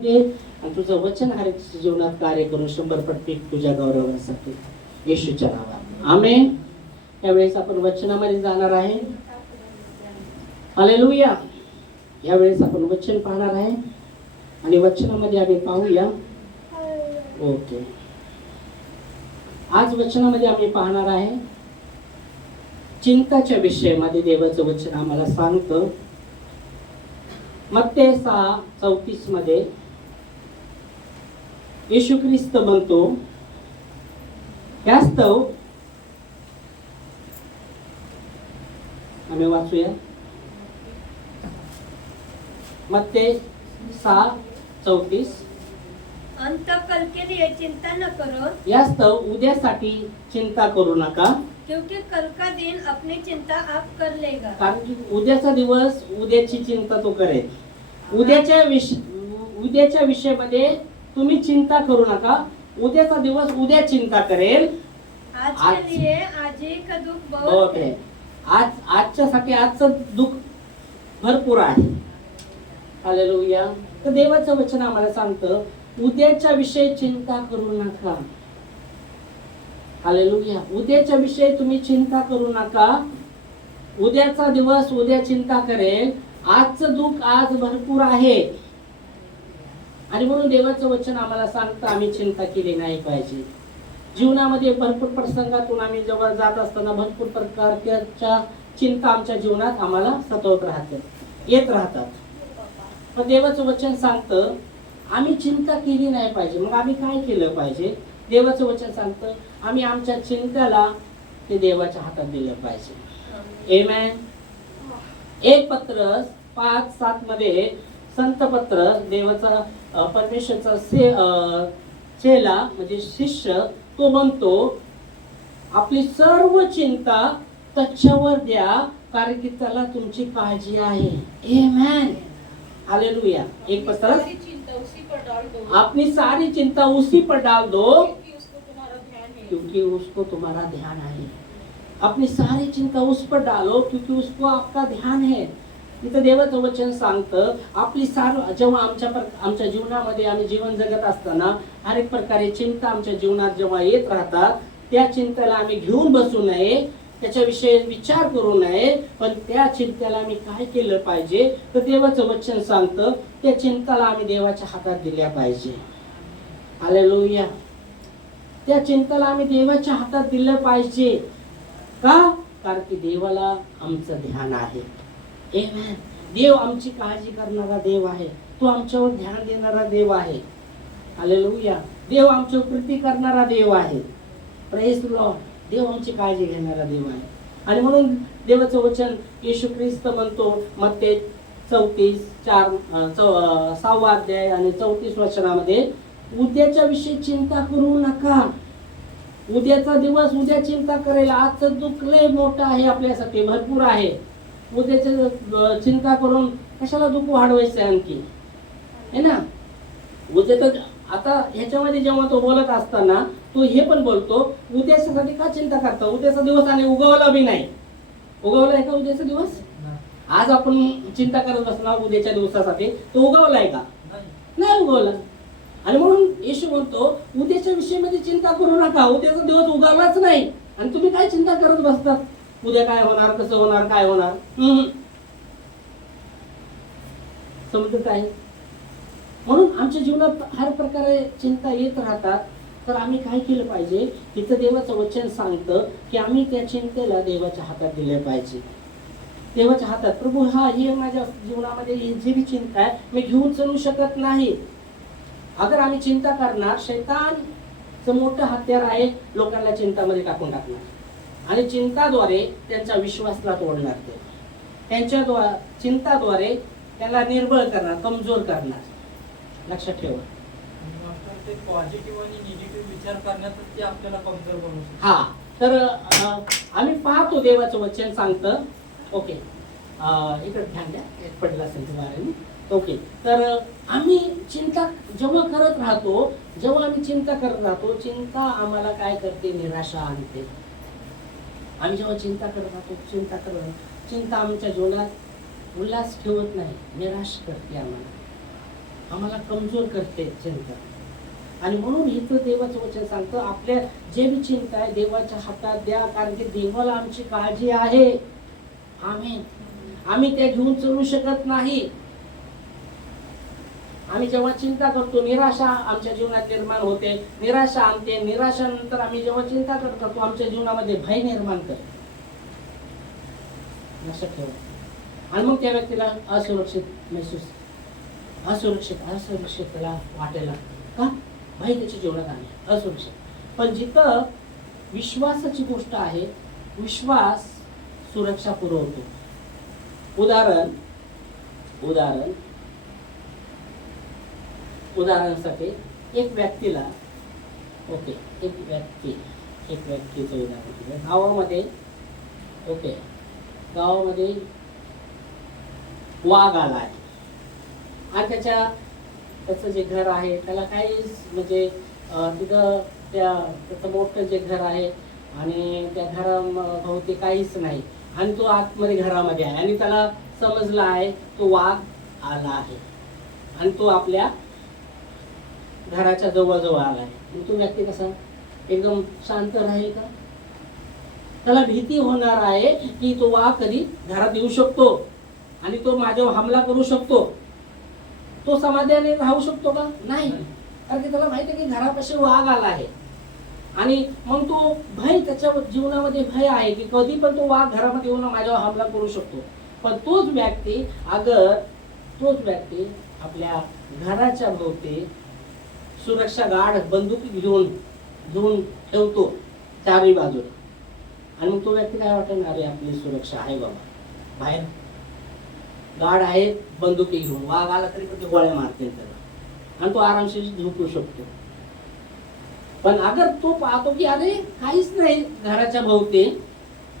आणि तुझं वचन हरेकच्या जीवनात कार्य करून 100% तुझ्या गौरवासाठी येशूच्या नावात आमेन. यावेळेस आपण वचनामध्ये जाणार आहे. हालेलुया. यावेळेस आपण वचन पाहणार आहे आणि वचनामध्ये आम्ही पाहूया. ओके, आज वचनामध्ये आम्ही पाहणार आहे चिंताच्या विषयामध्ये. देवाचं वचन आम्हाला सांगतं मत्ते 6:34 मध्ये येशू ख्रिस्त म्हणतो, यास्तव आम्ही वाचूया मत्ते 6:34. अंतकल के लिए चिंता न करो, यास्तव उद्यासाठी चिंता करू नका, क्योंकि कल का दिन अपनी चिंता आप कर लेगा. कारण की उद्याचा दिवस उद्याची चिंता तो करेल. उद्याच्या विषयामध्ये तुम्ही चिंता करू नका. उद्याचा दिवस उद्या चिंता करेल. आज के लिए आज ही का दुख बहुत है. आजच्यासाठी आजचं दुःख भरपूर आहे. हालेलुया. तर देवाचं वचन आम्हाला सांगतं उद्याच्या विषयी चिंता करू नका. हालेलुया. उद्याच्या विषयी तुम्ही चिंता करू नका. उद्याचा दिवस उद्या चिंता करेल. आजचं दुःख आज भरपूर आहे. आणि म्हणून देवाचं वचन आम्हाला सांगतं आम्ही चिंता केली नाही पाहिजे. जीवनामध्ये भरपूर प्रसंगातून आम्ही जेव्हा जात असताना भरपूर प्रकारच्या चिंता आमच्या जीवनात आम्हाला सतवत राहतात, येत राहतात. पण देवाचं वचन सांगतं आम्ही चिंता केली नाही पाहिजे. मग आम्ही काय केलं पाहिजे? देवाचं वचन सांगतं आम्ही आमच्या चिंतेला ते देवाच्या हातात दिलं पाहिजे. आमेन. 1 पत्रस 5:7 मध्ये संत पत्र देवाचा परमेश्वरचा चेला म्हणजे शिष्य तो म्हणतो आपली सर्व चिंता त्याच्यावर द्या, कारण की त्याला तुमची काळजी आहे. आमेन. हालेलुया. 1 पत्रस अपनी सारी चिंता उसी पर डाल दो, क्योंकि उसको तुम्हारा ध्यान है. अपनी सारी चिंता उस पर डालो, क्योंकि उसको आपका ध्यान है. इथं देवाचं वचन सांगतं आपली जेव्हा आमच्या जीवनामध्ये आम्ही जीवन जगत असताना हर एक प्रकारे चिंता आमच्या जीवनात जेव्हा येत राहतात, त्या चिंतेला आम्ही घेऊन बसू नये, त्याच्याविषयी विचार करू नये. पण त्या चिंतेला आम्ही काय केलं पाहिजे? तर देवाचं वचन सांगतं त्या चिंतेला आम्ही देवाच्या हातात दिल्या पाहिजे. हालेलुया. त्या चिंतेला आम्ही देवाच्या हातात दिलं पाहिजे. का? कारण की देवाला आमचं ध्यान आहे. आमेन. देव आमची काळजी करणारा देव आहे. तो आमच्यावर ध्यान देणारा देव आहे. हालेलुया. देव आमच्यावर प्रीती करणारा देव आहे. Praise Lord. देव आमची काळजी घेणारा देव आहे. आणि म्हणून देवाचं वचन येशू ख्रिस्त म्हणतो मत्ते 6 अध्याय आणि 34 वचनामध्ये उद्याच्या विषयी चिंता करू नका. उद्याचा दिवस उद्या चिंता करेल. आजचं दुःख लय मोठं आहे, आपल्यासाठी भरपूर आहे. उद्याची चिंता करून कशाला दुःख वाढवायचं आणखी, है ना? उद्या तर आता ह्याच्यामध्ये जेव्हा तो बोलत असताना तो हे पण बोलतो उद्याच्यासाठी का चिंता करता? उद्याचा दिवस आणि उगवला बी नाही. उगवलाय का उद्याचा दिवस? आज आपण चिंता करत बसणार उद्याच्या दिवसासाठी, तो उगवलाय का? नाही उगवला. आणि म्हणून येशू म्हणतो उद्याच्या विषयामध्ये चिंता करू नका. उद्याचा दिवस उगवलाच नाही आणि तुम्ही काय चिंता करत बसतात? उद्या काय होणार, कसं होणार, काय होणार? समजत आहे. म्हणून आमच्या जीवनात हर प्रकारे चिंता येत राहतात. तर आम्ही काय केलं पाहिजे? तिथं देवाचं वचन सांगतं की आम्ही त्या चिंतेला देवाच्या हातात दिले पाहिजे. देवाच्या हातात. प्रभू ही माझ्या जीवनामध्ये जी बी चिंता आहे मी घेऊन चलू शकत नाही. अगर आम्ही चिंता करणार, शैतानचं मोठं हत्यार आहे लोकांना चिंतामध्ये टाकून टाकणार आणि चिंताद्वारे त्यांचा विश्वासला तोडणार. ते त्यांच्या चिंताद्वारे त्यांना निर्बळ करणार, कमजोर करणार. लक्षात ठेवा. पॉझिटिव्ह आणि निगेटिव्ह विचार करण्यातच ते आपल्याला कमजोर बनवू शकतात. हा, तर आम्ही पाहतो देवाचं वचन सांगतं. ओके, इकडे ध्यान द्या, पडलं असेल तुम्हाला. ओके, तर आम्ही चिंता जेव्हा करत राहतो, चिंता आम्हाला काय करते? निराशा आणते. आम्ही जेव्हा चिंता करत राहतो, चिंता आमच्या जीवनात उल्हास ठेवत नाही, निराश करते आम्हाला. आम्हाला कमजोर करते चिंता. आणि म्हणून इथं देवाचं वचन सांगतं आपल्या जे बी चिंता आहे देवाच्या हातात द्या, कारण की देवाला आमची काळजी आहे. आम्ही त्या घेऊन चलू शकत नाही. आम्ही जेव्हा चिंता करतो, निराशा आमच्या जीवनात निर्माण होते, निराशा आणते. निराशानंतर आम्ही जेव्हा चिंता करतो आमच्या जीवनामध्ये भय निर्माण करतो. लक्षात ठेवा. आणि मग त्या व्यक्तीला असुरक्षित त्याला वाटायला का भय त्याच्या जीवनात आले, असुरक्षित. पण जिथं विश्वासाची गोष्ट आहे, विश्वास सुरक्षा पुरवतो. उदाहरणासाठी एक व्यक्तीचं उदाहरण. गावामध्ये वाघ आलाय आणि त्याचं जे घर आहे त्याला काहीच म्हणजे तिथं त्याचं मोठं जे घर आहे आणि त्या घराभोवती काहीच नाही आणि तो आतमध्ये घरामध्ये आहे आणि त्याला समजलं आहे तो वाघ आला आहे आणि तो आपल्या घराच्या जवळ आलाय. मग तो व्यक्ती कसा एकदम शांत राहील का? त्याला भीती होणार आहे की तो वाघ कधी घरात येऊ शकतो आणि तो माझ्यावर हमला करू शकतो. तो समाधानी राहू शकतो का? नाही. कारण की त्याला माहिती आहे की घरापाशी वाघ आला आहे आणि मग तो भय, त्याच्या जीवनामध्ये भय आहे की कधी पण तो वाघ घरामध्ये येऊन माझ्यावर हमला करू शकतो. पण तोच व्यक्ती आपल्या घराच्या भोवती सुरक्षा गार्ड बंदुकी घेऊन ठेवतो चारही बाजूला. आणि मग तो व्यक्ती काय वाटणार, अरे आपली सुरक्षा आहे बाबा, बाहेर गार्ड आहे बंदुकी घेऊन, वाघ आला तरी पण ते गोळ्या मारतील त्याला आणि तो आरामशीर झोपू शकतो. पण अगर तो पाहतो की अरे काहीच नाही घराच्या भोवती,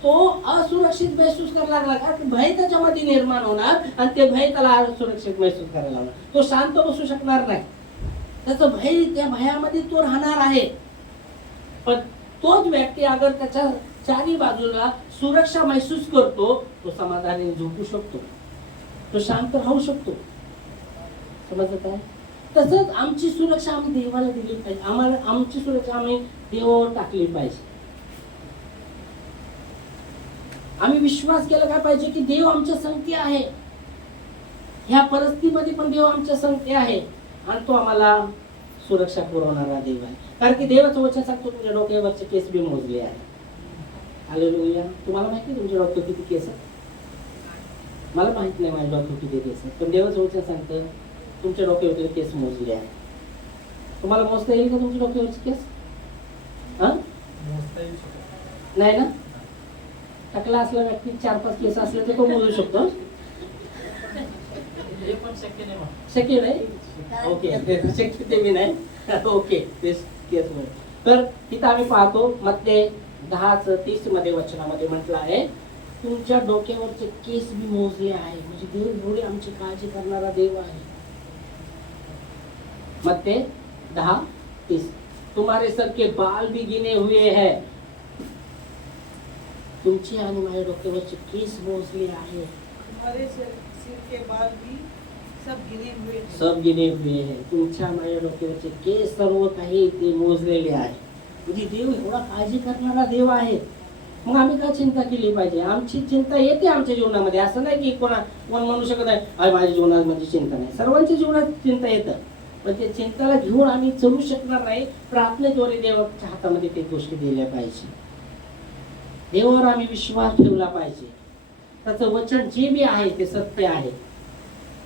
तो असुरक्षित महसूस करायला लागला का, भय त्याच्यामध्ये निर्माण होणार आणि ते भय त्याला असुरक्षित महसूस करायला लागणार. तो शांत बसू शकणार नाही. त्याचं भय, त्या भयामध्ये तो राहणार आहे. पण तोच व्यक्ती अगर त्याच्या चारी बाजूला सुरक्षा महसूस करतो, तो समाधानी झोपू शकतो, तो शांत राहू शकतो. समजत आहे? तसंच आमची सुरक्षा आम्ही देवाला दिली पाहिजे. आमची सुरक्षा आम्ही देवावर टाकली पाहिजे. आम्ही विश्वास केला काय पाहिजे की देव आमच्या संगती आहे. ह्या परिस्थितीमध्ये पण देव आमच्या संगती आहे आणि तो आम्हाला सुरक्षा पुरवणारा देव आहे. कारण की देवाचं वचन सांगतो तुमच्या डोक्यावरचे केस बी मोजले आहे. हालेलुया. तुम्हाला माहिती आहे तुमच्या डोक्यावर किती केस आहेत? मला माहित नाही माझ्या डोक्यावर किती केस आहेत, पण देवाचं वचन सांगतं तुमच्या डोक्यावरचे केस मोजले आहे. तुम्हाला मोजता येईल का तुमच्या डोक्यावरचे केस? नाही ना? टकला असला व्यक्ती 4-5 केस असले तर तो मोजू शकतो. शक्य नाही. ओके, शक्य ते मी नाही. ओके, तेच केस. तर तिथं आम्ही पाहतो मत्ते 10:30 मध्ये वचनामध्ये म्हटलं आहे तुमच्या डोक्यावरचे केस बी मोजले आहे. म्हणजे देव एवढी आमची काळजी करणारा देव आहे. मत्ते 10:30 तुम्हारे सर के बाल भी गिने हुए हैं. तुमचे आणि माझ्या डोक्यावरचे केस मोजले आहे. हमारे सिर के बाल भी सब गिने हुए हैं. तुमच्या माझ्या डोक्यावरचे केस सर्व काही ते मोजलेले आहे. म्हणजे देव एवढा काळजी करणारा देव आहे. मग आम्ही काय चिंता केली पाहिजे? आमची चिंता येते आमच्या जीवनामध्ये. असं नाही की कोण म्हणू शकत आहे माझ्या जीवनात म्हणजे चिंता नाही. सर्वांच्या जीवनात चिंता येतं, पण त्या चिंताला घेऊन आम्ही चलू शकणार नाही. प्रार्थनेद्वारे देवाच्या हातामध्ये ते गोष्टी दिल्या पाहिजे. देवावर आम्ही विश्वास ठेवला पाहिजे. त्याचं वचन जे बी आहे ते सत्य आहे.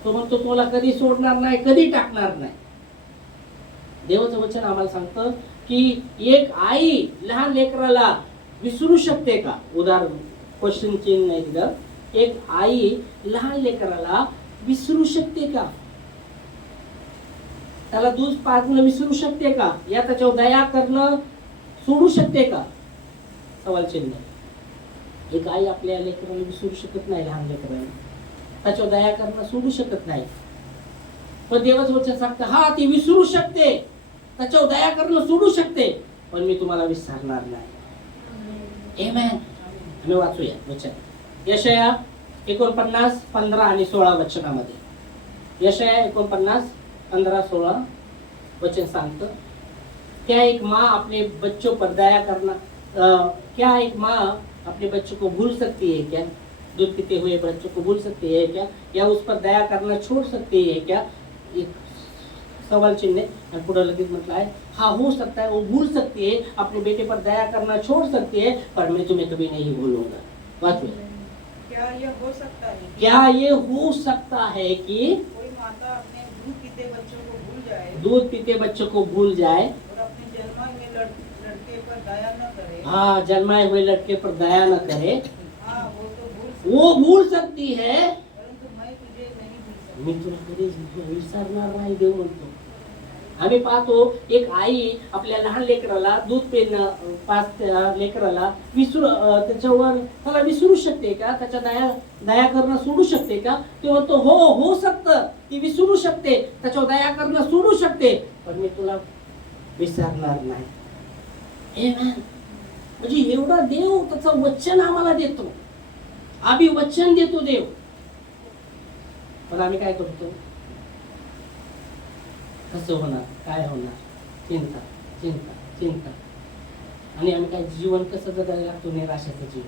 तो म्हणतो तुला कधी सोडणार नाही, कधी टाकणार नाही. देवाचं वचन आम्हाला सांगतं की एक आई लहान लेकराला विसरू शकते का? उदाहरण क्वेश्चन चिन्ह नाही तिथं. एक आई लहान लेकराला विसरू शकते का? त्याला दूध पाजणं विसरू शकते का? या त्याच्यावर दया करणं सोडू शकते का? सवाल चिन्ह. एक आई आपल्या लेकराला विसरू शकत नाही. लहान लेकराला त्याच्यावर दया करणं सोडू शकत नाही. पण देवाचं वचन सांगतं हा ती विसरू शकते, त्याच्यावर दया करणं सोडू शकते, पण मी तुम्हाला विसरणार नाही. आमेन. आम्ही वाचूया वचन. यशाया 49:15 आणि 16 वचनामध्ये. यशाया 49 15-16 वचन सांगतं, क्या एक माँ अपने बच्चों पर दया करना क्या एक माँ अपने बच्चों को भूल सकती है क्या? दूध पीते हुए बच्चों को भूल सकती है क्या? या उस पर दया करना छोड़ सकती है क्या? एक सवाल चिन्ह है। और पुढे लगेच म्हटलं आहे, हाँ हो सकता है, वो भूल सकती है, अपने बेटे पर दया करना छोड़ सकती है, पर मैं तुम्हें कभी नहीं भूलूंगा। वाचिए, क्या यह हो सकता है कि क्या ये हो सकता है कि कोई माता अपने दूध पीते बच्चों को भूल जाए दूध पीते बच्चों को भूल जाए, और अपने जन्माए हुए लड़के पर दया न करे? हाँ, जन्माए हुए लड़के पर दया न करे, हाँ, वो तो भूल सकती वो भूल सकती है, परंतु मैं तुझे नहीं भूल सकता. मी तुला कधीच विसरणार नाही, देव म्हणतो. आम्ही पाहतो एक आई आपल्या लहान लेकराला दूध पाच लेकराला त्याच्यावर त्याला विसरू शकते का? त्याच्या दया करणं सोडू शकते का? ते म्हणतो हो शकतं, ती विसरू शकते, त्याच्यावर दया करणं सोडू शकते, पण मी तुला विसरणार नाही. Amen. म्हणजे एवढा देव त्याचं वचन आम्हाला देतो, अभिवचन देतो देव. पण आम्ही काय करतो? कसं होणार, काय होणार, चिंता चिंता चिंता. आणि आम्ही काय जीवन कसं जगायला लागतो? निराशाचं जीवन,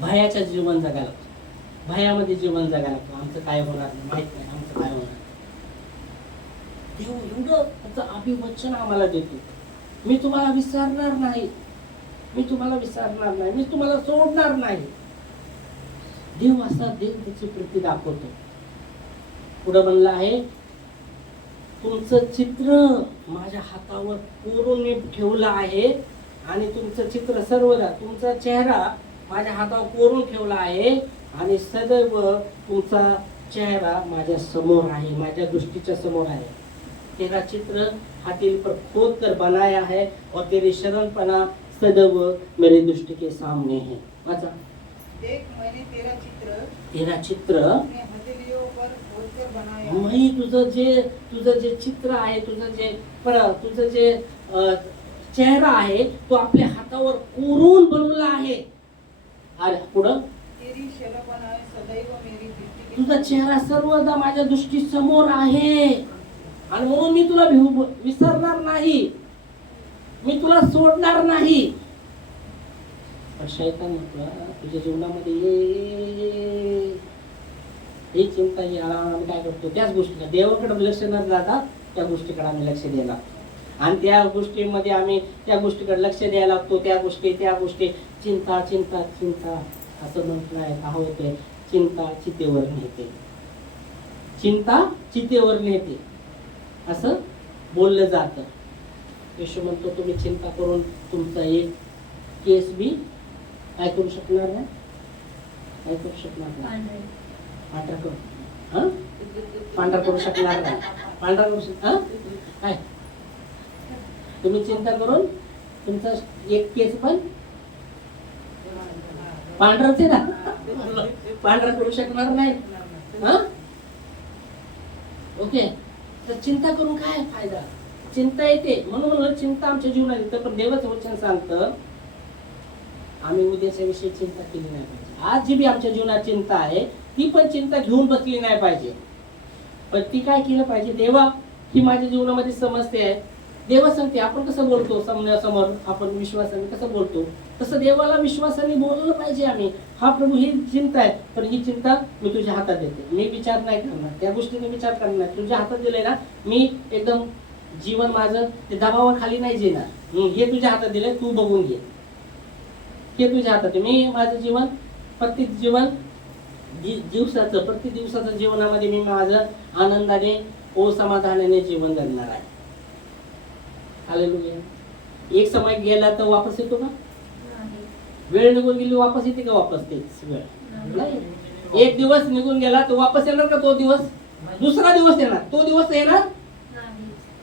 भयाचं जीवन जगायला लागतो, भयामध्ये जीवन जगायला लागतो. आमचं काय होणार माहित नाही, आमचं काय होणार. देव एवढं त्याचं अभिवचन आम्हाला देतो, मी तुम्हाला विसरणार नाही, मी तुम्हाला विसरणार नाही, मी तुम्हाला सोडणार नाही. देव असा देव त्याची कृती दाखवतो. पुढे म्हणलं आहे, तुमचं चित्र माझ्या हातावर कोरून मी ठेवलं आहे, आणि तुमचं चित्र सर्वदा, तुमचा चेहरा माझ्या हातावर कोरून ठेवला आहे, आणि सदैव तुमचा चेहरा माझ्या समोर आहे, माझ्या दृष्टीच्या समोर आहे. तेरा चित्र हाथी पर खोद कर बनाया है, और तेरी शरणपना सदैव मेरे दृष्टि के सामने है. वाचा. देख, मैंने तेरा चित्र अपने हथेलियों पर खोद कर बनाया. मी तुझं जे चित्र आहे, तुझं जे चेहरा आहे, तो आपल्या हातावर कोरून बनवला आहे. अरे पुढं, तेरी शरणपना सदैव मेरी दृष्टि के तुझा चेहरा सर्वदा माझ्या दृष्टी समोर आहे, आणि म्हणून मी तुला विसरणार नाही, मी तुला सोडणार नाही. पण शैतान म्हटलं तुझ्या जीवनामध्ये ही चिंता ही आम्ही काय करतो? त्याच गोष्टीला देवाकडे लक्ष न जाता त्या गोष्टीकडे आम्ही लक्ष द्यायला लागतो, आणि त्या गोष्टीमध्ये आम्ही त्या गोष्टीकडे लक्ष द्यायला लागतो. त्या गोष्टी चिंता चिंता चिंता असं म्हटलंय, का होते? चिंता चितेवर नेते, चिंता चितेवर नेते असं बोललं जातं. येशू म्हणतो तुम्ही चिंता करून तुमचा एक केस बी काय करू शकणार नाही, काय करू शकणार नाही, पांढरा करू पांढरा करू शकणार नाही, पांढरा करू काय? तुम्ही चिंता करून तुमचा एक केस पण पांढराच आहे ना, पांढरा करू शकणार नाही. ओके, तर चिंता करून काय फायदा? चिंता येते, म्हणून चिंता आमच्या जीवनात येतं. पण देवाचं वचन सांगतं आम्ही उद्याच्या विषयी चिंता केली नाही पाहिजे. आज जी बी आमच्या जीवनात चिंता आहे, ती पण चिंता घेऊन बसली नाही पाहिजे. पण ती काय केलं पाहिजे? देवा, ही माझ्या जीवनामध्ये समस्या आहे. देवा सांगते, आपण कसं बोलतो समोर, आपण विश्वासाने कसं बोलतो, तसं देवाला विश्वासाने बोललं पाहिजे आम्ही. हा प्रभू, ही चिंता आहे, पण ही चिंता मी तुझ्या हातात देते, मी विचार नाही करणार, त्या गोष्टीने विचार करणार, तुझ्या हातात दिले ना, मी एकदम जीवन माझं ते दबावाखाली नाही देणार. हे तुझ्या हातात दिलंय, तू बघून घे, हे तुझ्या हातात आहे. मी माझं जीवन प्रत्येक दिवसाचं जीवनामध्ये मी माझं आनंदाने ओ समाधानाने जीवन जगणार आहे. हालेलुया. एक समय गेला तर वापस येतो का? वेळ निघून गेली वापस येते का? वापस तेच वेळ नाही. एक दिवस निघून गेला तर वापस येणार का तो दिवस? दुसरा दिवस येणार, तो दिवस येणार,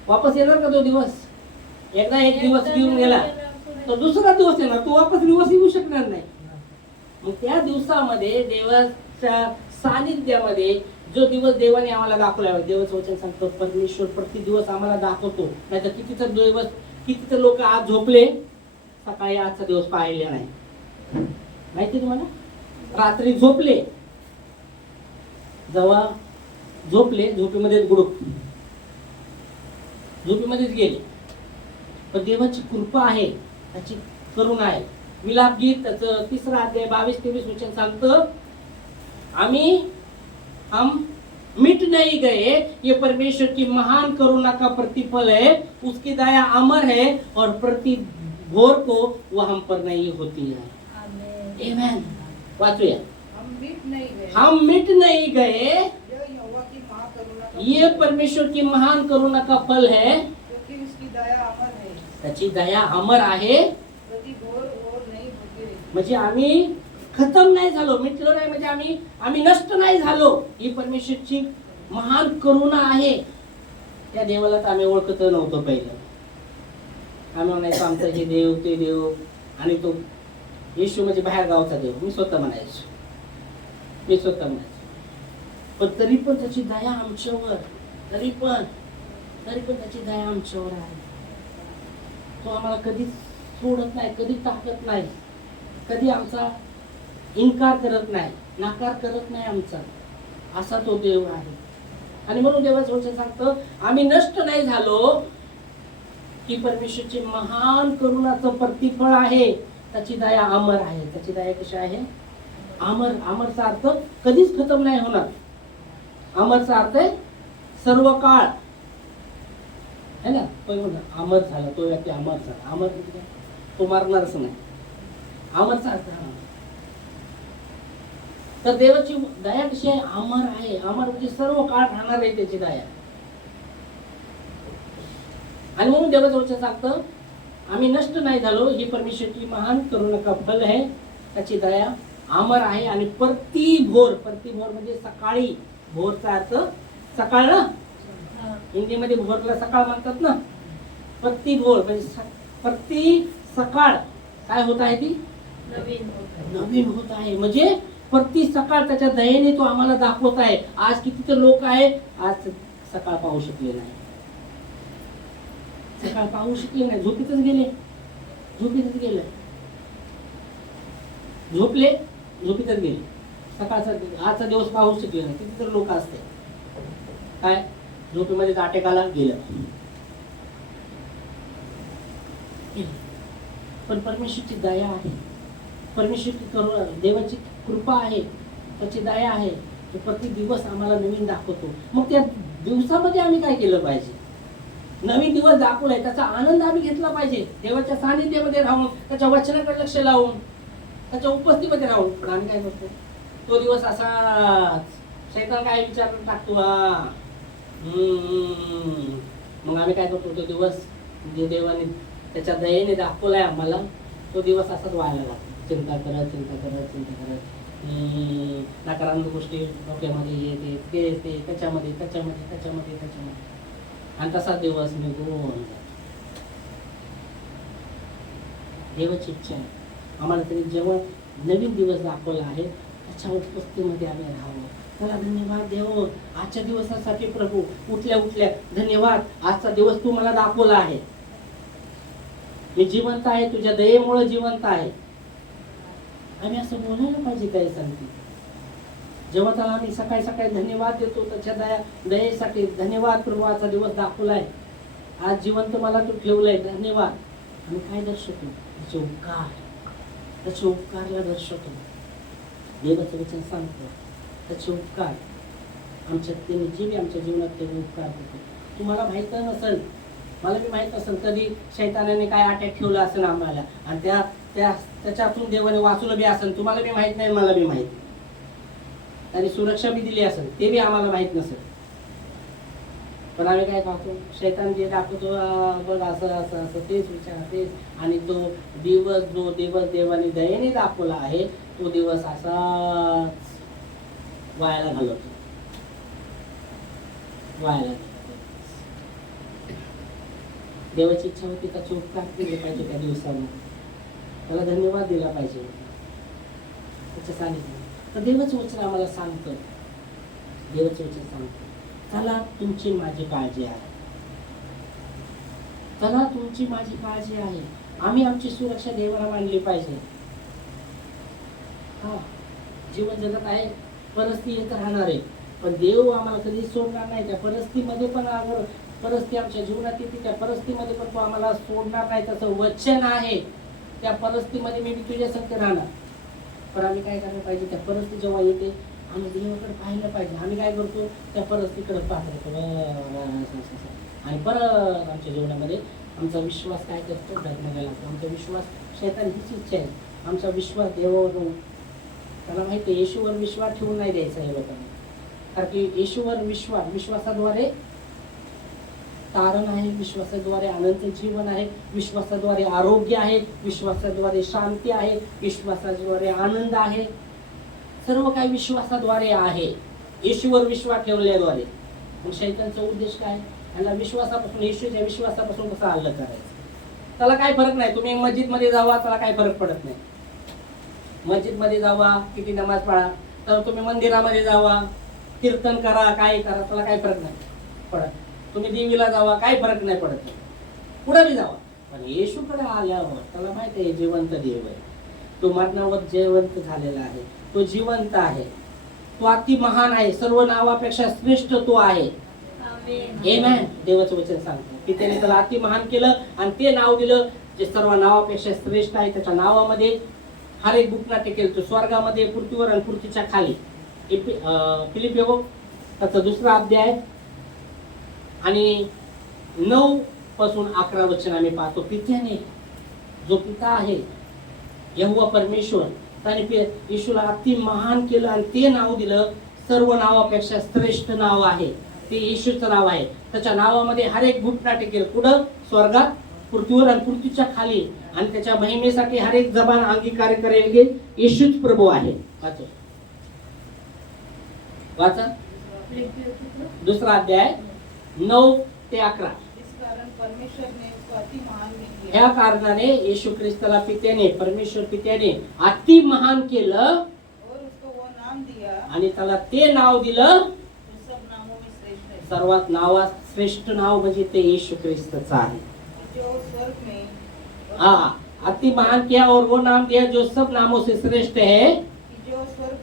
वापस येणार का तो दिवस? एकदा एक दिवस घेऊन गेला तर दुसरा दिवस येणार, तो वापस दिवस येऊ शकणार नाही. मग त्या दिवसामध्ये देवाच्या सानिध्यामध्ये जो दिवस देवाने आम्हाला दाखवला, देवाचं वचन सांगतो परमेश्वर प्रति दिवस आम्हाला दाखवतो. नाहीतर कितीतर लोक आज झोपले, सकाळी आजचा दिवस पाहिले नाही. माहिती तुम्हाला? रात्री झोपले, जेव्हा झोपले, झोपेमध्ये गुडूप झोपेमध्येच गेले. पण देवाची कृपा आहे, त्याची करुणा आहे. विलाप गीत त्याचं 3 अध्याय 22-23 वचन सांगतं, हम मिट नहीं गए, ये परमेश्वर की महान करुणा का प्रतिफल है, उसकी दया अमर है और प्रति भोर को वह हम पर नहीं होती है. आमेन. आमेन. वाचूया. हम मिट नहीं गए, हम मिट नहीं गए, यह यहोवा की महाकरुणा का ये परमेश्वर की महान करुणा का फल है, क्योंकि उसकी दया अमर है, त्याची दया अमर आहे. प्रति भोर और नहीं होती रहती. म्हणजे आम्ही खतम नाही झालो, मिटलो नाही, म्हणजे आम्ही नष्ट नाही झालो. ही परमेश्वरची महान करुणा आहे. त्या देवाला तर आम्ही ओळखत नव्हतो पहिलं. आम्ही म्हणायचो आमचं हे देव ते देव, आणि तो येशू म्हणजे बाहेर गावचा देव. मी स्वतः म्हणायचो. पण तरी पण त्याची दया आमच्यावर, तरी पण त्याची दया आमच्यावर आहे. तो आम्हाला कधीच सोडत नाही, कधी टाकत नाही, कधी आमचा इन्कार करत नाही, नाकार करत नाही आमचा. असा तो देव आहे. आणि म्हणून देवाचं वचन सांगतं, आम्ही नष्ट नाही झालो, की परमेश्वरची महान करुणाचं प्रतिफळ आहे. त्याची दया अमर आहे. त्याची दया कशी आहे? अमर. अमरचा अर्थ कधीच खतम नाही होणार. अमरचा अर्थ आहे सर्व काळ, है ना. पण अमर झाला तो व्यक्ती, अमर झाला. अमर म्हणजे काय? तो मारणारच नाही. अमरचा अर्थ हा. तर देवाची दया कशी आहे? अमर आहे. अमर म्हणजे सर्व काळ राहणार आहे त्याची दया. आणि म्हणून देवाचं वचन सांगतं, आम्ही नष्ट नाही झालो, ही परमेश्वरची महान करुणा का फल आहे. त्याची दया अमर आहे. आणि प्रतिभोर म्हणजे सकाळी. भोरचा अर्थ सकाळ ना. हिंदीमध्ये भोरला सकाळ म्हणतात ना. प्रतिभोर म्हणजे प्रति सकाळ काय होत आहे? ती नवीन होत आहे. म्हणजे प्रति सकाळ त्याच्या दयेने तो आम्हाला दाखवत आहे. आज किती तर लोक आहे, आज सकाळ पाहू शकले नाही, झोपेतच गेले, झोपेतच गेले. सकाळचा आजचा दिवस पाहू शकले नाही. किती तर लोक असते काय, झोपेमध्ये आटेकाला गेलं. पण परमेश्वरची दया आहे, परमेश्वरची करुणा, देवाची कृपा आहे, त्याची दया आहे. तो प्रति दिवस आम्हाला नवीन दाखवतो. मग त्या दिवसामध्ये आम्ही काय केलं पाहिजे? नवीन दिवस दाखवलाय, त्याचा आनंद आम्ही घेतला पाहिजे. देवाच्या सानिध्यामध्ये राहून, त्याच्या वचनाकडे लक्ष लावून, त्याच्या उपस्थितीमध्ये राहून. पण आम्ही काय करतो? तो दिवस असाच शैतान काय विचार टाकतो, मग आम्ही काय करतो? तो दिवस जे देवाने त्याच्या दयेने दाखवलाय आम्हाला, तो दिवस असाच व्हायला लागतो. चिंता करत नकारात्मक गोष्टी डोक्यामध्ये येते, त्याच्यामध्ये आणि तसा दिवस निघून. देवाची इच्छा आहे आम्हाला तरी जेव्हा नवीन दिवस दाखवला आहे, त्याच्या उपस्थितीमध्ये आम्ही राहावं. त्याला धन्यवाद द्यावं. आजच्या दिवसासाठी प्रभू, उठल्या धन्यवाद, आजचा दिवस तू मला दाखवला आहे. मी जिवंत आहे, तुझ्या दयेमुळे जिवंत आहे. आम्ही असं बोलायला पाहिजे. काही सांगते जेव्हा त्याला आम्ही सकाळी धन्यवाद देतो, त्याच्या दयेसाठी धन्यवाद प्रभू, आजचा दिवस दाखवलाय, आज जिवंत मला तू ठेवलंय, धन्यवाद. आम्ही काय दर्शवतो? त्याचे उपकारला दर्शवतो. देवाचं वचन सांगतो त्याचे उपकार आमच्या, त्याने जे बी आमच्या जीवनात ते उपकार होतो. तुम्हाला माहित नसेल, मला बी माहित असेल, कधी शैतानाने काय अटॅक ठेवला असेल आम्हाला, आणि त्याच्यातून देवाने वाचवलं बी असेल. तुम्हाला बी माहित नाही, मला बी माहित. आणि सुरक्षा बी दिली असेल, ते बी आम्हाला माहित नसेल. पण आम्ही काय पाहतो? शैतान जे दाखवतो, बघ असं तेच विचार, तेच. आणि तो दिवस देवाने दयेने दाखवला आहे, तो दिवस असाच वायाला घालवतो. देवाची इच्छा होती त्याचे उपकार केले पाहिजे त्या दिवसांनी, त्याला धन्यवाद दिला पाहिजे त्याच्या सानिध्यात. तर देवाचं वचन आम्हाला सांगतं, चला तुमची माझी काळजी आहे. आम्ही आमची सुरक्षा देवाला मानली पाहिजे. हा, जीवन जगत आहे, परिस्थिती येत राहणार आहे, पण देव आम्हाला कधी सोडणार नाही. त्या परिस्थितीमध्ये पण अगर परिस्थिती आमच्या जीवनात येते, त्या परिस्थितीमध्ये पण तू आम्हाला सोडणार नाही, तसं वचन आहे. त्या परिस्थितीमध्ये मी तुझ्या संगत राहणार. पण आम्ही काय करायला पाहिजे, त्या परिस्थिती जेव्हा येते आम्ही देवाकडे पाहिलं पाहिजे. आम्ही काय करतो, त्या परिस्थितीकडे पाहत राहतो आणि परत आमच्या जीवनामध्ये आमचा विश्वास काय करतो, डगमगायला लागतो. आमचा विश्वास, शैतान हीच इच्छा आहे, आमचा विश्वास देवावर, त्याला माहिती आहे येशूवर विश्वास ठेवून नाही द्यायचा आहे लोकांना. कारण की येशूवर विश्वासाद्वारे तारण आहे, विश्वासाद्वारे अनंत जीवन आहे, विश्वासाद्वारे आरोग्य आहे, विश्वासाद्वारे शांती आहे, विश्वासाद्वारे आनंद आहे. सर्व काही विश्वासाद्वारे आहे, येशूवर विश्वास ठेवल्याद्वारे. मग शैतानचा उद्देश काय, याला विश्वासापासून, येशूच्या विश्वासापासून कसं अलग करायचं. त्याला काय फरक नाही, तुम्ही मस्जिदमध्ये जावा त्याला काय फरक पडत नाही. मस्जिदमध्ये जावा, किती नमाज पळा, तर तुम्ही मंदिरामध्ये जावा, कीर्तन करा, काय करा, त्याला काय फरक नाही पडत. तुम्ही देवीला जावा, काय फरक नाही पडत, कुठं बी जावा. पण येशूकडे आल्यावर त्याला माहिती आहे जिवंत देव आहे, तो मरणावर जिवंत झालेला आहे, तो जिवंत आहे, तो अति महान आहे, सर्व नावापेक्षा श्रेष्ठ तो आहे. आमेन. देवाचं वचन सांगतं की त्याने त्याला अति महान केलं आणि ते नाव दिलं जे सर्व नावापेक्षा श्रेष्ठ आहे. त्याच्या नावामध्ये हर एक बुकना टेकेल, तो स्वर्गामध्ये, पृथ्वीवर आणि पृथ्वीच्या खाली. फिलिपियो त्याचा 2रा अध्याय आणि 9 पासून 11 वचन आम्ही पाहतो. पित्याने, जो पिता आहे यहोवा परमेश्वर, त्याने येशूला अति महान केलं आणि ते नाव दिलं सर्व नावापेक्षा श्रेष्ठ नाव आहे, ते येशूचं नाव आहे. त्याच्या नावामध्ये हर एक घुटना टेकेल, कुठं, स्वर्गात, पृथ्वीवर आणि पृथ्वीच्या खाली. आणि त्याच्या महिमेसाठी हर एक जबान अंगीकार करेल की येशूच प्रभू आहे. वाचा 2रा अध्याय 9 ते 11. इस कारण परमेश्वर ने उसको अति महान भी किया. ह्या कारणाने येशू ख्रिस्ताला पित्याने, परमेश्वर पित्याने अति महान केलं और उसको वो नाम दिया आणि त्याला ते नाव दिलं जो सब नामों में श्रेष्ठ है. सर्वात नावात श्रेष्ठ नाव म्हणजे ते येशू ख्रिस्तचं आहे. जो स्वर्ग में हाँ, अति महान किया और वो नाम दिया जो सब नामों से श्रेष्ठ है, जो स्वर्ग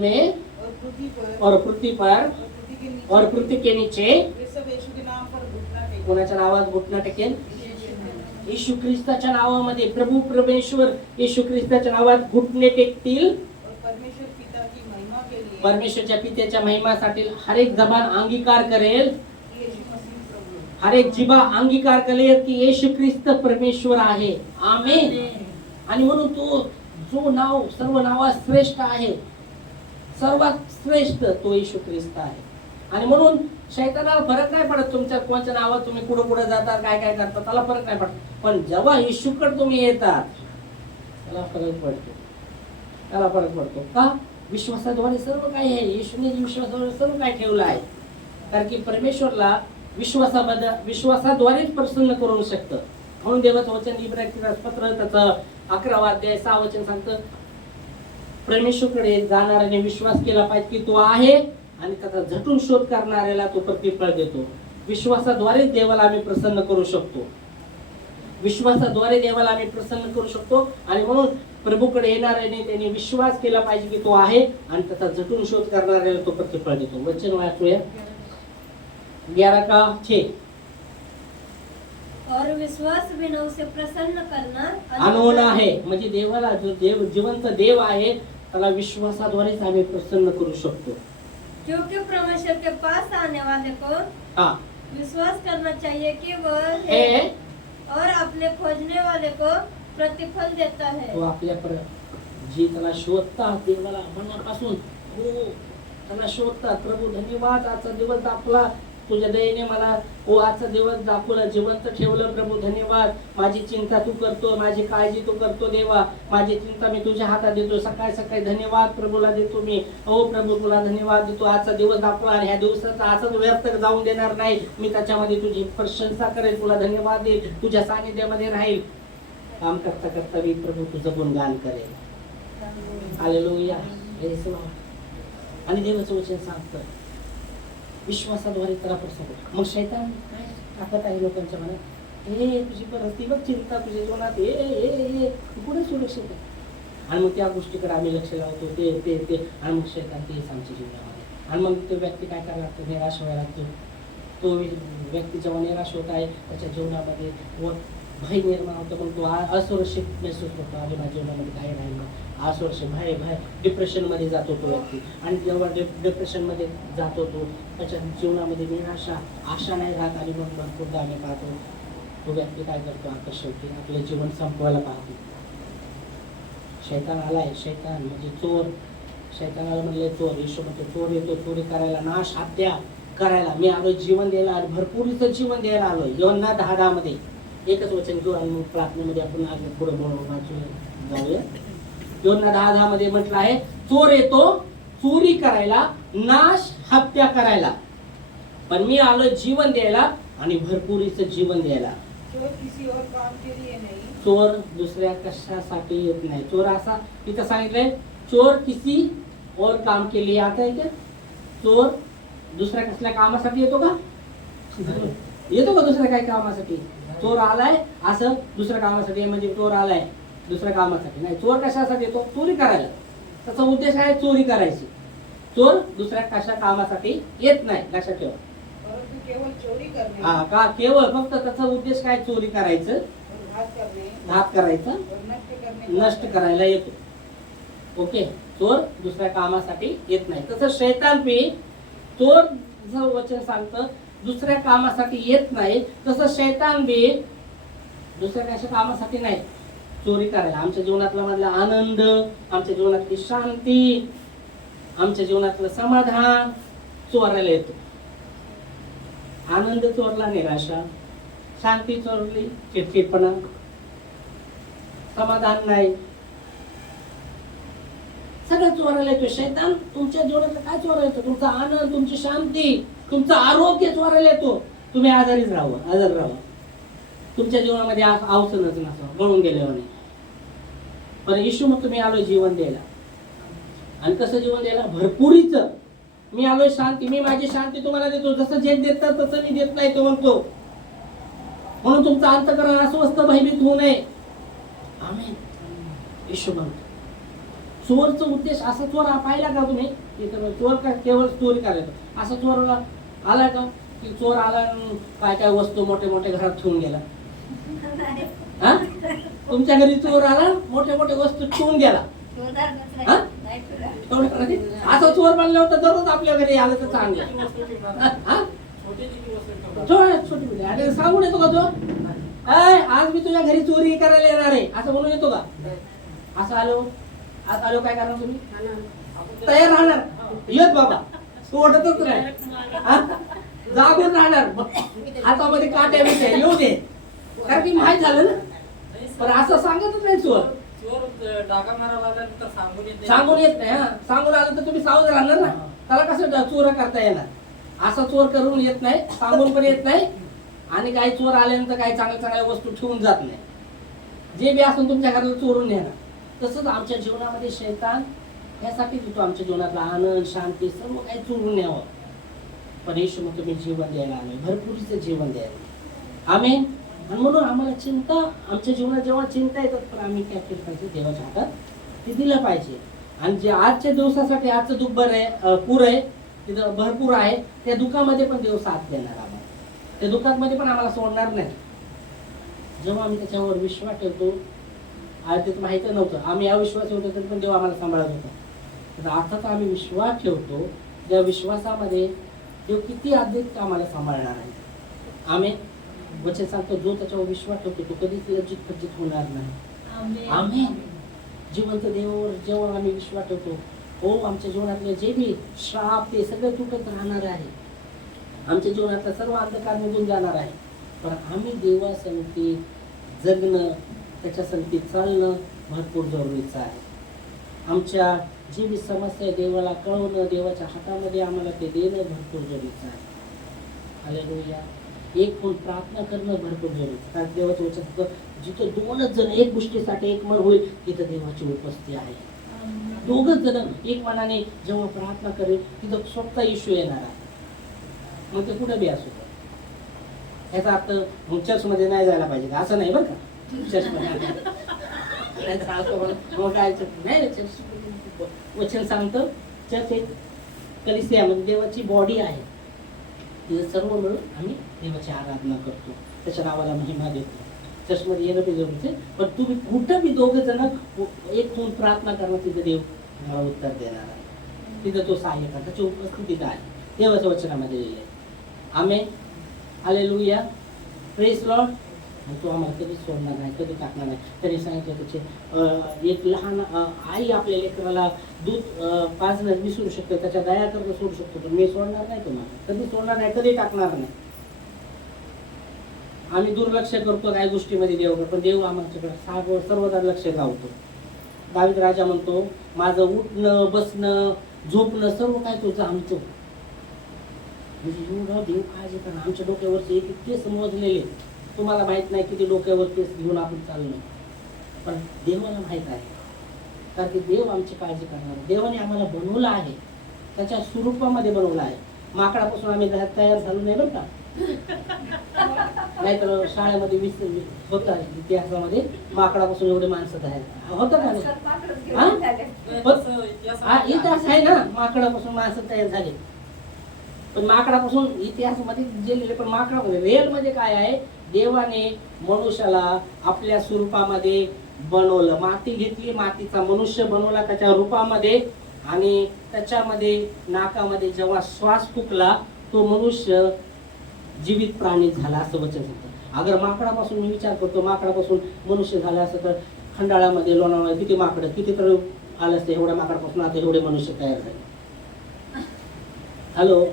में और और पृथ्वी पर पृथ्वी पर और पृथ्वी के नीचे वे सब यीशु के नाम पर घुटना टेकेंगे. कोणाच्या नावात घुटना टेकेल, यीशु येशू ख्रिस्ताच्या नावामध्ये. प्रभू परमेश्वर येशू ख्रिस्ताच्या नावात घुटणे टेकतील. और परमेश्वर पिता की महिमा के लिए परमेश्वरच्या पित्याच्या महिमासाठी हर एक जबान अंगीकार करेल, यीशु मसीह प्रभु है. हर एक जिभा अंगीकार करेल की येशू ख्रिस्त परमेश्वर आहे. आमेन. आणि म्हणून तो जो नाव सर्व नावात श्रेष्ठ आहे, सर्वात श्रेष्ठ तो येशू ख्रिस्त आहे. आणि म्हणून शैतानाला फरक नाही पडत तुमच्या कोणत्या नावात तुम्ही कुठं कुठं जातात, काय काय करतात, त्याला फरक नाही पडत. पण जेव्हा येशूकडे तुम्ही येतात त्याला फरक पडतो, त्याला फरक पडतो. का? विश्वासाद्वारे सर्व काही आहे. येशूने विश्वासाद्वारे सर्व काही ठेवलं आहे. कारण की परमेश्वरला विश्वासाद्वारेच प्रसन्न करू शकतं. म्हणून देवाचं वचन इब्राहिम पत्र त्याचं 11वा अध्याय 6 वचन सांगतं, परमेश्वरकडे जाणाऱ्याने विश्वास केला पाहिजे की तो आहे आणि त्याचा झटून शोध करणाऱ्याला तो प्रतिफळ देतो. विश्वासाद्वारेच देवाला आम्ही प्रसन्न करू शकतो, विश्वासाद्वारे देवाला आम्ही प्रसन्न करू शकतो. आणि म्हणून प्रभूकडे येणाऱ्याने त्यांनी विश्वास केला पाहिजे की तो आहे आणि त्याचा झटून शोध करणाऱ्याला तो प्रतिफळ देतो. वचन वाचूया 11:6. और विश्वास बिना उसे प्रसन्न करना अनहोना आहे. म्हणजे देवाला, जो देव जिवंत देव आहे, त्याला विश्वासाद्वारेच आम्ही प्रसन्न करू शकतो. क्योंकि परमेश्वर के पास आने वाले को हा विश्वास करना चाहिए कि वह हे है और अपने खोजने वाले को प्रतिफल देता है. तो आपल्या जी त्याला शोधतात देवाला मनापासून, हो त्याला शोधतात. प्रभू धन्यवाद, आजचा दिवस दाखवला तुझ्या दयेने मला, हो आजचा दिवस दाखवला, जिवंत ठेवलं. प्रभू धन्यवाद. माझी चिंता तू करतो, माझी काळजी तू करतो देवा. माझी चिंता मी तुझ्या हातात देतो. सकाळी सकाळी धन्यवाद प्रभूला देतो मी. हो प्रभू तुला धन्यवाद देतो. आजचा दिवस दाखवला आणि ह्या दिवसाचा असंच व्यर्थ जाऊन देणार नाही. मी त्याच्यामध्ये तुझी प्रशंसा करेल, तुला धन्यवाद देईल, तुझ्या सानिध्यामध्ये राहील. काम करता करता मी प्रभू तुझं गुणगान करेल. हालेलुया. आणि देवाचं वचन सांगतं विश्वासाद्वारे त्याला प्रसन्न. मग शैतान काय टाकत आहे लोकांच्या मनात, हे तुझी परिस्थिती बघ, चिंता तुझ्या जीवनात, हे कुठे सुरक्षित आहे. आणि मग त्या गोष्टीकडे आम्ही लक्ष लावतो, ते आणि मग शैतान तेच आमच्या जीवनामध्ये. आणि मग तो व्यक्ती काय करायला लागतो, निराश व्हायला लागतो. तो व्यक्ती जेव्हा निराश होत आहे त्याच्या जीवनामध्ये व भय निर्माण होतं, पण तो असुरक्षित महसूस होतो. अरे माझ्या जीवनामध्ये काही राहिलं, असुरक्षित भय डिप्रेशनमध्ये जातो तो व्यक्ती. आणि जेव्हा डिप्रेशनमध्ये जातो त्याच्या जीवनामध्ये निराशा आशा नाही राहत. आणि मग भरपूरदा आम्ही पाहतो तो व्यक्ती काय करतो, आता शेवटी आपलं जीवन संपवायला पाहतो. शैतान आलाय, शैतान म्हणजे चोर. शैतानाला म्हणले चोर. येशू म्हणतो चोर येतो चोरी करायला, नाश, हत्या करायला. मी आलोय जीवन द्यायला आणि भरपूरचं जीवन द्यायला आलोय. योहन्ना 10:10 मध्ये एकच वचन घेऊ आणि मग प्रार्थनेमध्ये आपण पुढे जाऊया. योहन्ना 10:10 मध्ये म्हटलं आहे, चोर येतो चोरी करायला, नाश, हत्या करायला, पण मी आलोय जीवन द्यायला आणि भरपुरीचं जीवन द्यायला. चोर किसी और काम के लिए नहीं, चोर दुसऱ्या कशासाठी येत नाही. चोर असा इथं सांगितलंय, चोर किसी और काम के लिए आता है क्या? चोर दुसऱ्या कसल्या कामासाठी येतो का? येतो का दुसऱ्या काही कामासाठी? चोर आलाय असं दुसऱ्या कामासाठी म्हणजे चोर आलाय दुसऱ्या कामासाठी नाही. चोर कशासाठी येतो? चोरी करायला. त्याचा उद्देश आहे चोरी करायची. चोर दुसऱ्या कशा कामासाठी येत नाही, लक्षात ठेवा. परंतु केवल चोरी करने हा का? केवळ फक्त त्याचा उद्देश काय? चोरी करायचं, और घात करने घात करायचा, और नष्ट करने नष्ट करायला येतो. ओके, चोर दुसऱ्या कामासाठी येत नाही. तसं शैतान बी चोर जर वचन सांगतं दुसऱ्या कामासाठी येत नाही, तसं शैतान बी दुसऱ्या कशा कामासाठी नाही, चोरी करायला. आमच्या जीवनातला मधला आनंद, आमच्या जीवनातली शांती, आमच्या जीवनातलं समाधान चोरायला येतो. आनंद चोरला निराशा, शांती चोरली चिडचिडपणा, समाधान नाही, सगळं चोरायला येतो. शैतान तुमच्या जीवनातलं काय चोरायला येतो? तुमचा आनंद, तुमची शांती, तुमचं आरोग्य चोरायला येतो. तुम्ही आजारी राहा, तुमच्या जीवनामध्ये अवसरच नसावं, गळून गेल्यावर. पण येशू मग तुम्ही आलोय जीवन द्यायला. आणि कसं जीवन द्यायला? भरपुरीचं. मी आलोय शांती, मी माझी शांती तुम्हाला देतो. जसं जे देतात तसं मी देत नाही तो म्हणतो. म्हणून तुमचं अंतःकरण अस्वस्थ भयभीत होऊ नये. आमेन. येशू म्हणतो. चोरचा उद्देश असा चोर पाहिला का तुम्ही? चोर का केवळ चोरी करायचं असं चोरला आलाय का? की चोर आला आणि काय काय वस्तू मोठे मोठे घरात ठेवून गेला. हा, तुमच्या घरी चोर आला, मोठे मोठे वस्तू ठेवून गेला. हा? असं चोर बनलं होतं दररोज आपल्या घरी आलं तर चांगलं. हा? छोटी आणि सांगून येतो का तो? आज मी तुझ्या घरी चोरी करायला येणार आहे असं म्हणून येतो का? असं आलो, आज आलो काय करणार तुम्ही? तयार राहणार. येत बाबा, तू ओढतच नाही, जागून राहणार. हातामध्ये काट्या बिट्या येऊ दे, कारण की माहित झालं ना. पण असं सांगतच नाही चोर. चोर डागा मारायला आल्यानंतर सांगून येत नाही. हा, सांगून आलं तर तुम्ही सावध राहणार ना. त्याला कसं चोर करता येणार? असा चोर करून येत नाही, सांगून पण येत नाही. आणि काही चोर आल्यानंतर काही चांगल्या चांगल्या वस्तू ठेवून जात नाही. जे बी असून तुमच्या घराला चोरून नेणार. तसंच आमच्या जीवनामध्ये शैतान यासाठी देतो आमच्या जीवनातला आनंद, शांती सर्व काही चोरून न्यावं. पण येशू मग तुम्ही जीवन द्यायला आलोय, भरपुरीचं जीवन द्यायला. आमेन. आणि म्हणून आम्हाला चिंता, आमच्या जीवनात जेव्हा चिंता येतात पण आम्ही काय केलं पाहिजे? देवाच्या हातात ते दिलं पाहिजे. आणि जे आजच्या दिवसासाठी आजचं दुःख बरं आहे, पूर आहे, तिथं भरपूर आहे, त्या दुःखामध्ये पण देव साथ देणार आम्हाला. त्या दुःखामध्ये पण आम्हाला सोडणार नाही. जेव्हा आम्ही त्याच्यावर विश्वास ठेवतो, आज ते माहिती नव्हतं, आम्ही अविश्वास होतो तरी पण देव आम्हाला सांभाळत होता. अर्थात आम्ही विश्वास ठेवतो, त्या विश्वासामध्ये देव किती अधिक आम्हाला सांभाळणार आहे. आम्ही वचन सांगतो, जो त्याच्यावर विश्वास ठेवतो तो कधीच लज्जित फज्जित होणार नाही. आम्ही जिवंत देवावर जेव्हा आम्ही विश्वास ठेवतो, हो आमच्या जीवनातले जे बी श्राप ते सगळे तुटत राहणार आहे. आमच्या जीवनातला सर्व अंधकार निघून जाणार आहे. पण आम्ही देवासंगती जगणं, त्याच्या संगतीत चालणं भरपूर जरुरीचं आहे. आमच्या जी बी समस्या आहे देवाला कळवणं, देवाच्या हातामध्ये आम्हाला ते देणं भरपूर जरुरीचं आहे. हालेलुया. एक होऊन प्रार्थना करणं भरपूर जरुरीचं. कारण देवाचं वचन होतं, जिथं दोनच जण एक गोष्टीसाठी एक मन होईल तिथं देवाची उपस्थिती आहे. दोघच जण एक मनाने जेव्हा प्रार्थना करेल तिथं स्वतः येशू येणार आहे. मग ते कुठं बी असू द्या. याचा अर्थ मग चर्चमध्ये नाही जायला पाहिजे असं नाही बरं का. चर्चमध्ये मग काय नाही, चर्च वचन सांगतं चर्च एक कलिसिया म्हणजे देवाची बॉडी आहे. तिथं सर्व मिळून आम्ही देवाची आराधना करतो, त्याच्या नावाला महिमा देतो. चर्चमध्ये येणं बी जरूरच आहे, पण तुम्ही कुठं बी दोघं जण एक होऊन प्रार्थना करणं, तिथं देव तुम्हाला उत्तर देणार आहे. तिथं तो सहाय्य करा, त्याची उपस्थिती आहे देवाच्या वचनामध्ये लिहिलं आहे. आमेन, हालेलुया, प्रेज लॉर्ड. तो आम्हाला कधी सोडणार नाही, कधी टाकणार नाही. त्यांनी सांगितलं त्याचे एक लहान आई आपल्या लेकराला दूध पाजणं विसरू शकते, त्याच्या दया करणं सोडू शकतो, पण मी सोडणार नाही तुम्हाला, कधी सोडणार नाही, कधी टाकणार नाही. आम्ही दुर्लक्ष करतो काही गोष्टीमध्ये देवाकडे, पण देव आमच्याकडे सर्वदा लक्ष लावतो. दावीद राजा म्हणतो, माझं उठणं बसणं झोपणं सर्व काय तुझं आमचं. म्हणजे एवढं देव काळजी करणं. आमच्या डोक्यावरचे एक केस मोजलेले, तुम्हाला माहित नाही किती डोक्यावर केस घेऊन आपण चाललो, पण देवाला माहित आहे, कारण की देव आमची काळजी करणार. देवाने आम्हाला बनवलं आहे, त्याच्या स्वरूपामध्ये बनवलं आहे. माकडापासून आम्ही तयार झालो नाही बरं का. नाहीतर शाळेमध्ये होता इतिहासामध्ये माकडापासून एवढे माणसं तयार होतं का नाही? इतिहास आहे ना, माकडापासून माणसं तयार झाले. पण माकडापासून इतिहासामध्ये गेलेले, पण माकडामध्ये रिअल मध्ये काय आहे, देवाने मनुष्याला आपल्या स्वरूपामध्ये बनवलं. माती घेतली, मातीचा मनुष्य बनवला त्याच्या रूपामध्ये, आणि त्याच्यामध्ये नाकामध्ये जेव्हा श्वास फुकला तो मनुष्य जीवित प्राणी झाला, असं वचन सांगतं. अगर माकडापासून मी विचार करतो, माकडापासून मनुष्य झाला असं तर खंडाळामध्ये लोणावळ्यात किती माकडं, किती तर आलं असतं. एवढ्या माकडापासून आता एवढे मनुष्य तयार झाले. हॅलो,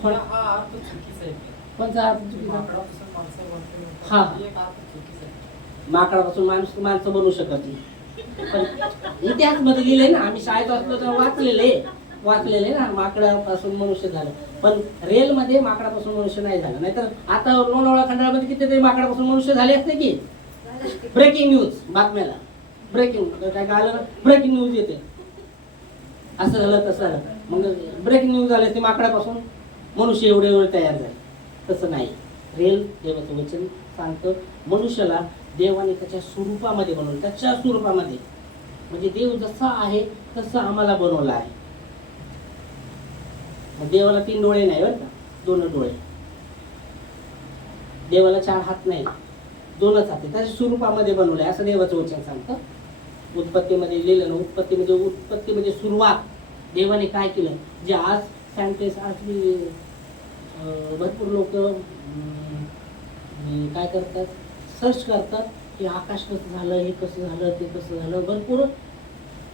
हा अर्थ चुकीचा आहे. कोणचा अर्थ चुकीचा? माकडापासून माणसं बनतो, हा. एक अर्थ चुकीचा आहे. माकडापासून माणसं बनवू शकत नाही, पण इतिहास मध्ये लिहिले ना, आम्ही शाळेत असलो तर वाचलेले ना, माकडापासून मनुष्य झालं. पण रिअल मध्ये माकडापासून मनुष्य नाही झालं. नाहीतर आता लोणावळा खंडाळामध्ये कितीतरी माकडापासून मनुष्य झाले असते की. ब्रेकिंग न्यूज बातम्याला, ब्रेकिंग काय आलं, ब्रेकिंग न्यूज येते, असं झालं तसं झालं. मग ब्रेकिंग न्यूज झाले ते माकडापासून मनुष्य एवढे तयार झाले. तसं नाही. रिअल देवाचं वचन सांगतं, मनुष्याला देवाने त्याच्या स्वरूपामध्ये बनवलं, त्याच्या स्वरूपामध्ये. म्हणजे देव जसा आहे तसं आम्हाला बनवलं आहे. देवाला 3 डोळे नाही बरं का, 2 डोळे. देवाला 4 हात नाही, 2च हात. त्याच्या स्वरूपामध्ये बनवलंय असं देवाचं वचन सांगतं. उत्पत्तीमध्ये लिहिलं ना, उत्पत्ती म्हणजे सुरुवात. देवाने काय केलं, जे आज सायंटिस्ट, आज भरपूर लोक काय करतात, सर्च करतात की आकाश कसं झालं, हे कसं झालं, ते कसं झालं. भरपूर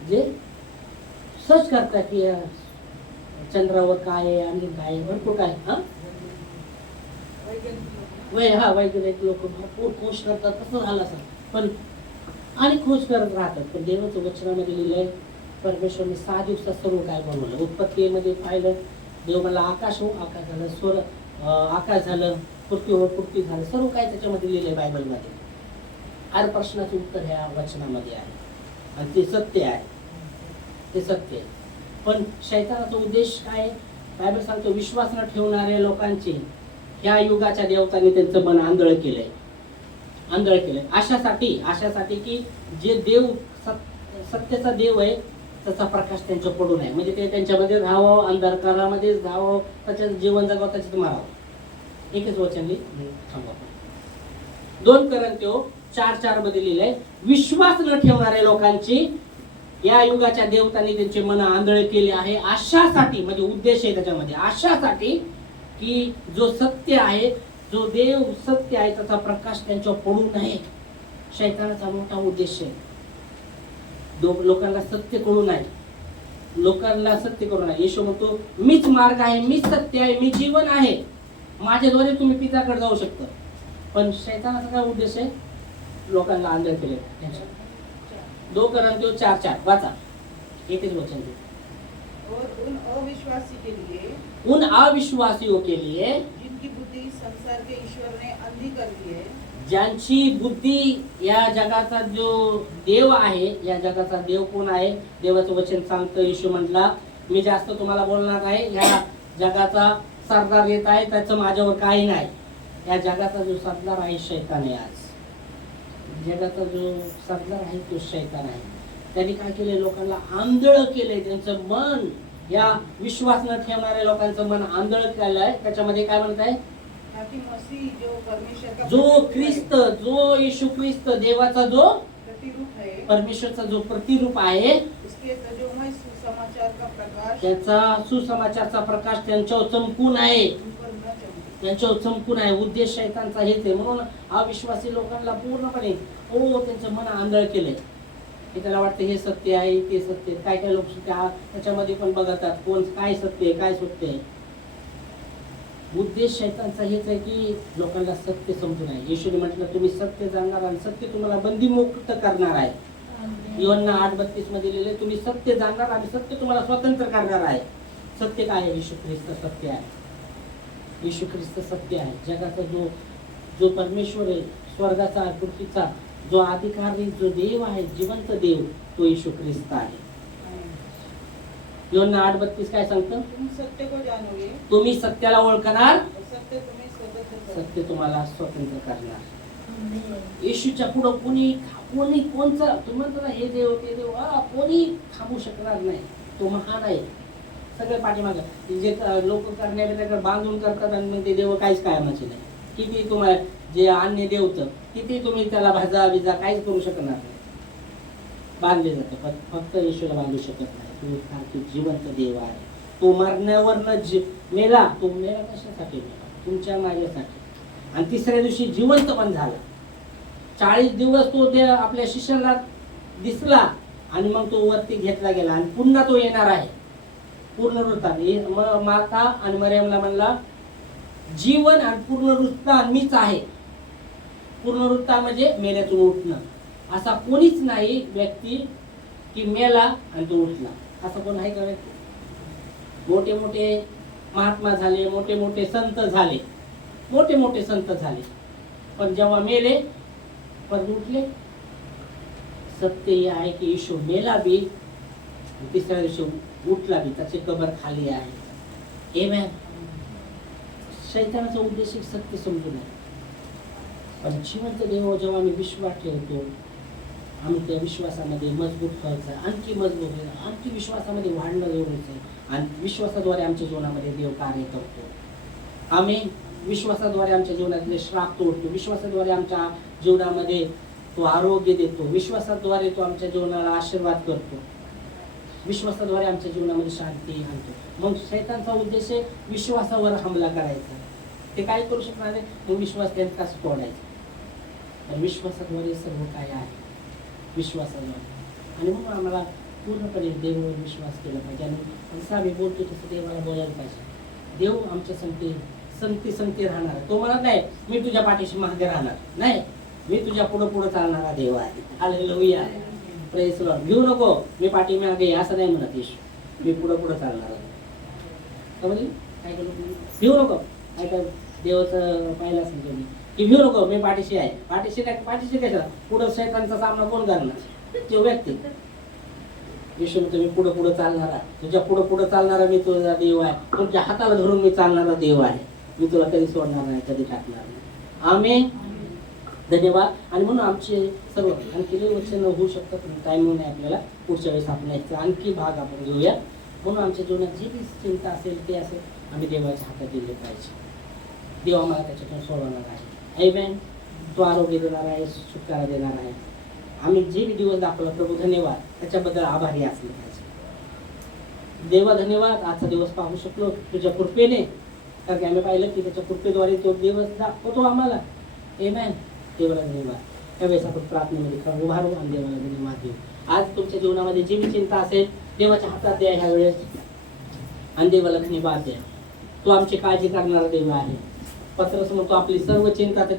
जे सर्च करतात की चंद्रावर काय आहे आणि काय, भरपूर काय. वैज्ञानिक लोक भरपूर खोज करतात कसं झालं असं, पण आणि खोज करत राहतात. पण देवाचं वचनामध्ये लिहिलंय, परमेश्वरने 6 दिवसात सर्व काय बनवलं. उत्पत्तीमध्ये पाहिलं, देव मला आकाश हो, आकाश झालं, स्वर आकाश झालं, पृथ्वी हो, पृथ्वी झालं. सर्व काय त्याच्यामध्ये लिहिलंय बायबलमध्ये. हर प्रश्नाचं उत्तर ह्या वचनामध्ये आहे, आणि ते सत्य आहे, ते सत्य आहे. पण शैतानाचा उद्देश काय, बायबल सांगतो, विश्वास न ठेवणाऱ्या लोकांची ह्या युगाच्या देवतांनी त्यांचं मन आंधळ केलंय. अशासाठी की जे देव सत्याचा देव आहे त्याचा प्रकाश त्यांच्या पडू नये. म्हणजे ते त्यांच्यामध्ये राहावं, अंधकारामध्ये जावं, त्याच्यात जीवन जगावं, त्याच्यात मारावं. एकच वचन सांगू आपण. 2 कोरिंथियो 4:4 मध्ये लिहिलंय, विश्वास न ठेवणाऱ्या लोकांची या युगाच्या देवतांनी त्यांचे मन आंधळे केले आहे. अशासाठी, म्हणजे उद्देश आहे त्याच्यामध्ये, अशासाठी की जो सत्य आहे, जो देव सत्य आहे, त्याचा प्रकाश त्यांच्यावर पडू नये. शैतानाचा मोठा उद्देश आहे. लोकांना सत्य कळू नये, लोकांना सत्य करू नये. येशू म्हणतो, मीच मार्ग आहे, मीच सत्य आहे, मी जीवन आहे, माझ्याद्वारे तुम्ही पित्याकडे जाऊ शकता. पण शैतानाचा काय उद्देश आहे, लोकांना आंधळ केले. 2 कोरिंथियो 4:4 वाचा, एकच वचन. और उन अविश्वासी के लिए, उन अविश्वासियों के लिए, जिनकी बुद्धि संसार के ईश्वर ने अंधी कर दी है, ज्यांची बुद्धी या जगाचा जो देव आहे, या जगाचा देव कोण आहे, देवाचं वचन सांगतं. येशू म्हटला, मी जास्त तुम्हाला बोलणार आहे, या जगाचा सरदार येत आहे, त्याचं माझ्यावर काही नाही. या जगाचा जो सरदार आहे शैतान आहे. आज जगाचा जो सरदार आहे तो शैतान आहे. त्यांनी काय केलंय, लोकांना आंधळ केलंय, त्यांचं मन या विश्वास न ठेवणाऱ्या लोकांचं मन आंधळ केलंय. त्याच्यामध्ये काय म्हणत आहे? ताकि मसीह जो परमेश्वर का जो प्रतिरूप ख्रिस्त, है, जो येशू ख्रिस्त देवाचा जो प्रतिरूप है, परमेश्वरचा जो प्रतिरूप आहे, उसके तेजोमय सुसमाचार का प्रकाश त्याचा सुसमाचारचा प्रकाश त्यांच्यावर चमकून आहे. उन पर न चमके. त्यांच्यावर चमकून आहे. उद्देश शैतानचा हेच आहे. म्हणून अविश्वासी लोकांना पूर्णपणे त्यांचं मन आंधळ केलंय की त्याला वाटतं हे सत्य आहे, ते सत्य आहे. काय काय लोक त्याच्यामध्ये पण बघतात कोण काय सत्य आहे, काय सत्य आहे. उद्देश शैतानचा हेच आहे की लोकांना सत्य समजून आहे. येशूने म्हटलं तुम्ही सत्य जाणणार आणि सत्य तुम्हाला बंदीमुक्त करणार आहे. योहन्ना 8:32 मध्ये लिहिले तुम्ही सत्य जाणणार आणि सत्य तुम्हाला स्वतंत्र करणार आहे. सत्य काय आहे? येशू ख्रिस्त सत्य आहे. येशू ख्रिस्त सत्य आहे. जगाचा जो परमेश्वर आहे, स्वर्गाचा पृथ्वीचा जो अधिकारी, जो देव आहे, जिवंत देव, तो येशू ख्रिस्त आहे. योहन्ना 8:32 काय सांगतं? तुम सत्य को जानोगे तुम्ही सत्याला ओळखणार, और सत्य तुम्हें स्वतंत्र करेगा. सत्य तुम्हाला स्वतंत्र करणार. येशूच्या पुढं कोणी कोणचं तुम्ही म्हणता ना हे देव ते देव, कोणी थांबू शकणार नाही. तो महान आहे. सगळे पाठीमागं जे लोक करण्यापेक्षा बांधून करतात आणि मग ते देव काहीच कायमाचे नाही. किती तुम्हाला जे अन्य देवतं किती तुम्ही त्याला भाजा बिजा काहीच करू शकणार नाही. बांधले जाते पण फक्त येशूला बांधू शकत नाही. तो सारखी जिवंत देव आहे. तो मरण्यावरनं मेला. तो मेला कशासाठी मेला? तुमच्या माझ्यासाठी. आणि तिसऱ्या दिवशी जिवंत पण झाला. 40 दिवस तो त्या आपल्या शिष्याला दिसला आणि मग तो वरती घेतला गेला आणि पुन्हा तो येणार आहे पुनरुत्थान. माता आणि मरियमला म्हणला जीवन आणि पुनरुत्थान मीच आहे. पुनरुत्थान म्हणजे मेल्यातून उठणं. असा कोणीच नाही व्यक्ती की मेला आणि तो उठला. असं कोण आहे का व्यक्ती? मोठे मोठे महात्मा झाले, मोठे मोठे संत झाले, मोठे मोठे संत झाले, पण जेव्हा मेले परत उठले. सत्य हे आहे की येशू मेला बी तिसऱ्या दिवशी उठला बी. त्याची कबर खाली आहे. आमेन. शैतानाचा उद्देश एक सत्य समजून आहे. पण जिवंत देव जेव्हा आम्ही विश्वास ठेवतो, आम्ही त्या विश्वासामध्ये मजबूत व्हायचं, आणखी मजबूत व्हायचं, आणखी विश्वासामध्ये वाढणं एवढंच. आणि विश्वासाद्वारे आमच्या जीवनामध्ये देव कार्य करतो. आम्ही विश्वासाद्वारे आमच्या जीवनातले श्राप तोडतो. विश्वासाद्वारे आमच्या जीवनामध्ये तो आरोग्य देतो. विश्वासाद्वारे तो आमच्या जीवनाला आशीर्वाद करतो. विश्वासाद्वारे आमच्या जीवनामध्ये शांती आणतो. मग शैतानचा उद्देश आहे विश्वासावर हमला करायचा. ते काय करू शकणार नाही. मग विश्वास त्यांचा कसं तोडायचा. तर विश्वासाद्वारे सर्व काय आहे. विश्वासाद्वारे. आणि म्हणून आम्हाला पूर्णपणे देवावर विश्वास केला पाहिजे. आणि जसं आम्ही बोलतो तसं देवाला बोलायला पाहिजे. देव आमच्या संगती राहणार. तो म्हणत नाही मी तुझ्या पाठीशी मागे राहणार नाही, मी तुझ्या पुढं चालणारा देव आहे. हालेलुया. Praise Lord. घेऊ नको मी पाठी मागे असं नाही म्हणत येशू. मी पुढं चालणार आहे. समजली काय केलं? घेऊ नको. काय काय देवाचं पाहिलं असेल तुम्ही की घेऊ नको मी पाठीशी आहे. पाठीशी कशाला? पुढं शैतानचा सामना कोण करणार? तो व्यक्ती. येशू तुम्ही पुढं चालणारा, तुझ्या पुढं चालणारा मी तुझा देव आहे. तुमच्या हाताला धरून मी चालणारा देव आहे. मी तुला कधी सोडणार नाही, कधी टाकणार नाही. आमेन. धन्यवाद. आणि म्हणून आमचे सर्व आणखी वचन होऊ शकतात पण टाईम नाही आपल्याला. पुढच्या वेळेस आपण याचा आणखी भाग आपण घेऊया. म्हणून आमच्या जीवनात जी चिंता असेल ते असेल आम्ही देवाच्या हातात दिले पाहिजे. देव आम्हाला त्याच्यातून सोडवणार आहे. आमेन. तो आरोग्य देणार आहे, सुटकारा देणार आहे. आम्ही जे दिवस दाखवला प्रभू धन्यवाद, त्याच्याबद्दल आभारी असले पाहिजे. देवा धन्यवाद. आजचा दिवस पाहू शकलो तुझ्या कृपेने. कारण की आम्ही पाहिलं की त्याच्या कृपेद्वारे तो दिवस दाखवतो आम्हाला. आमेन. देवाला धन्यवाद. त्यावेळेस आपण प्रार्थनेमध्ये उभारू आणि देवाला धन्यवाद देऊ. आज तुमच्या जीवनामध्ये जी मी चिंता असेल देवाच्या हातात द्या ह्या वेळेस आणि देवाला धन्यवाद द्या. तो आमची काळजी करणारा देव आहे. पत्रस म्हणतो आपली सर्व चिंता त्याच्या